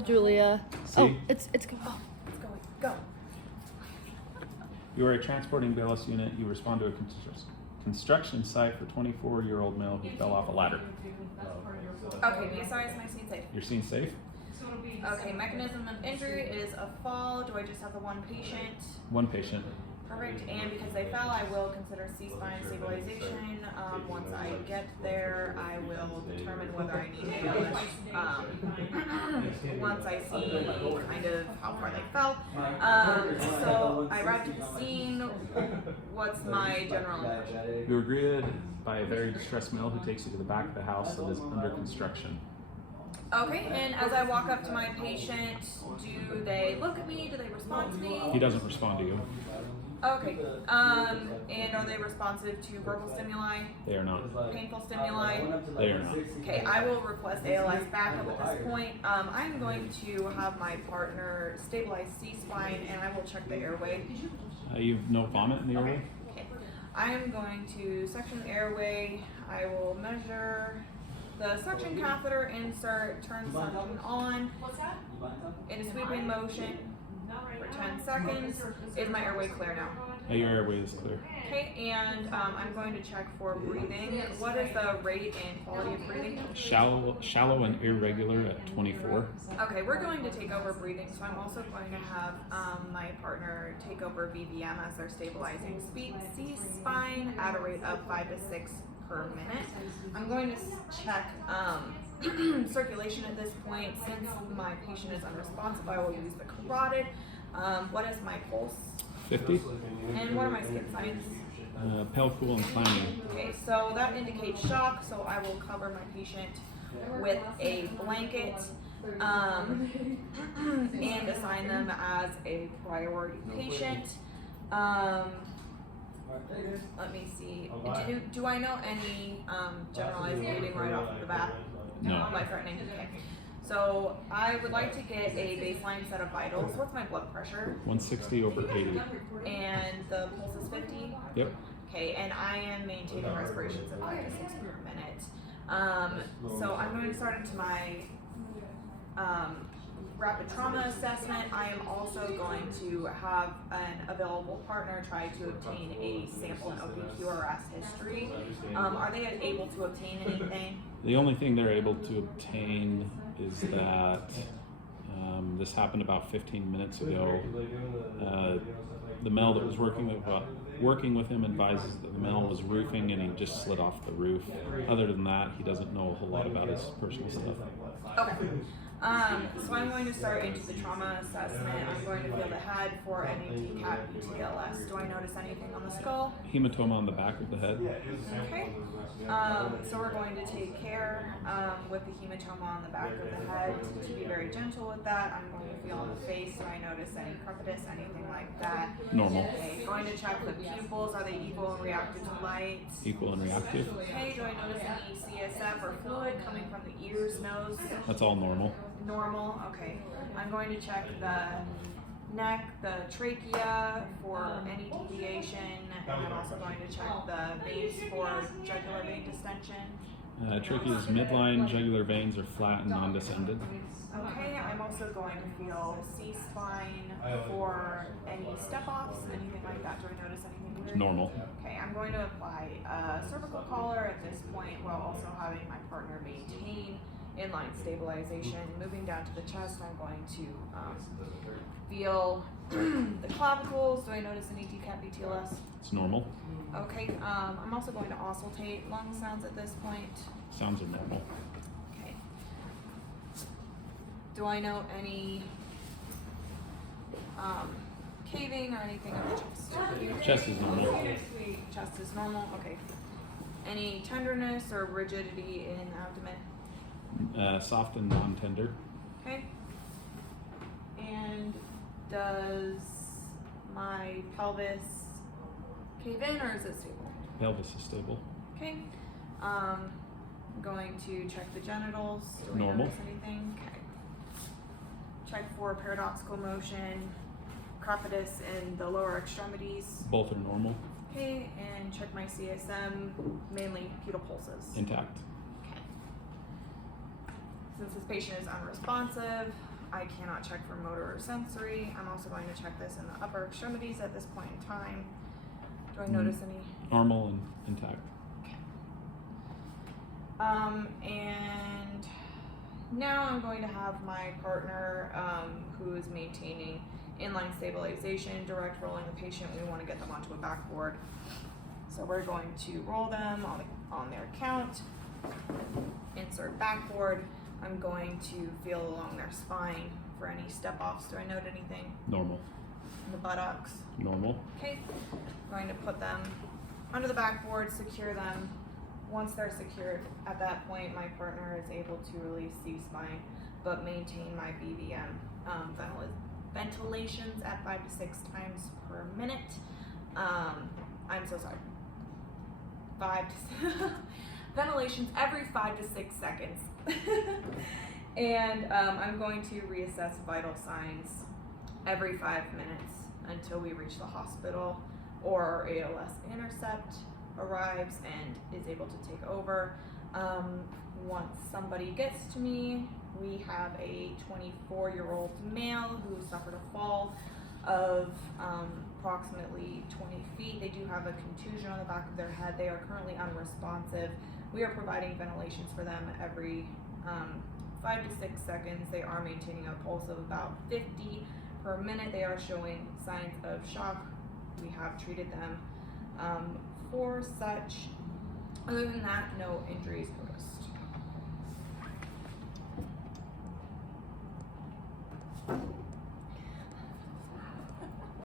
Purple Julia. See? Oh, it's going. Oh, it's going. Go. You are a transporting BLS unit. You respond to a construction site for 24-year-old male who fell off a ladder. Okay, BSI is my scene safe. Your scene safe? Okay, mechanism of injury is a fall. Do I just have the one patient? One patient. Perfect. And because they fell, I will consider C-spine stabilization. Once I get there, I will determine whether I need ALS. Once I see kind of how far they fell. So I arrived at the scene. What's my general impression? You are greeted by a very distressed male who takes you to the back of the house that is under construction. Okay, and as I walk up to my patient, do they look at me? Do they respond to me? He doesn't respond to you. Okay, and are they responsive to verbal stimuli? They are not. Painful stimuli? They are not. Okay, I will request ALS backup at this point. I'm going to have my partner stabilize C-spine and I will check the airway. You have no vomit in the airway? Okay, I am going to suction the airway. I will measure the suction catheter, insert, turn suction on in a sweeping motion for 10 seconds. Is my airway clear now? Your airway is clear. Okay, and I'm going to check for breathing. What is the rate and quality of breathing? Shallow and irregular at 24. Okay, we're going to take over breathing, so I'm also going to have my partner take over BVM as their stabilizing speed C-spine at a rate of 5 to 6 per minute. I'm going to check circulation at this point. Since my patient is unresponsive, I will use the carotid. What is my pulse? 50. And what are my skin signs? Pale, cool, and clammy. Okay, so that indicates shock, so I will cover my patient with a blanket and assign them as a priority patient. Let me see. Do I know any generalized bleeding right off the bat? No. Life-threatening. Okay. So I would like to get a baseline set of vitals. What's my blood pressure? 160 over 80. And the pulse is 50? Yep. Okay, and I am maintaining respirations at 5 to 6 per minute. So I'm going to start into my rapid trauma assessment. I am also going to have an available partner try to obtain a sample in OPQRS history. Are they able to obtain anything? The only thing they're able to obtain is that this happened about 15 minutes ago. The male that was working with him advises that the male was roofing and he just slid off the roof. Other than that, he doesn't know a whole lot about his personal stuff. Okay. So I'm going to start into the trauma assessment. I'm going to feel the head for any DCAT BTLS. Do I notice anything on the skull? Hematoma on the back of the head. Okay. So we're going to take care with the hematoma on the back of the head to be very gentle with that. I'm going to feel on the face. Do I notice any crepitus, anything like that? Normal. Okay. Going to check the pupils. Are they equal and reactive to light? Equal and reactive. Okay. Do I notice any CSF or fluid coming from the ears, nose? That's all normal. Normal. Okay. I'm going to check the neck, the trachea for any deviation, and I'm also going to check the veins for jugular vein distension. Trachea's midline jugular veins are flat and non-descended. Okay, I'm also going to feel C-spine for any step-offs, anything like that. Do I notice anything weird? It's normal. Okay, I'm going to apply a cervical collar at this point while also having my partner maintain inline stabilization. Moving down to the chest, I'm going to feel the clavicles. Do I notice any DCAT BTLS? It's normal. Okay, I'm also going to auscultate lung sounds at this point. Sounds are normal. Okay. Do I know any caving or anything in the chest? Chest is normal. Chest is normal, okay. Any tenderness or rigidity in abdomen? Soft and non-tender. Okay. And does my pelvis cave in or is it stable? Pelvis is stable. Okay. I'm going to check the genitals. Do I Normal. notice anything? Okay. Check for paradoxical motion, crepitus in the lower extremities. Both are normal. Okay, and check my CSM, mainly pedal pulses. Intact. Okay. Since this patient is unresponsive, I cannot check for motor or sensory. I'm also going to check this in the upper extremities at this point in time. Do I notice any? Normal and intact. And now I'm going to have my partner, who is maintaining inline stabilization, direct rolling the patient. We want to get them onto a backboard. So we're going to roll them on their count, insert backboard. I'm going to feel along their spine for any step offs. Do I note anything? Normal. In the buttocks. Normal. Okay, I'm going to put them under the backboard, secure them. Once they're secured, at that point, my partner is able to release C-spine, but maintain my BVM ventilations at 5 to 6 times per minute. I'm so sorry. 5 to ventilations every 5 to 6 seconds. And I'm going to reassess vital signs every 5 minutes until we reach the hospital or our ALS intercept arrives and is able to take over. Once somebody gets to me, we have a 24-year-old male who suffered a fall of approximately 20 feet. They do have a contusion on the back of their head. They are currently unresponsive. We are providing ventilations for them every 5 to 6 seconds. They are maintaining a pulse of about 50 per minute. They are showing signs of shock. We have treated them for such. Other than that, no injuries noticed.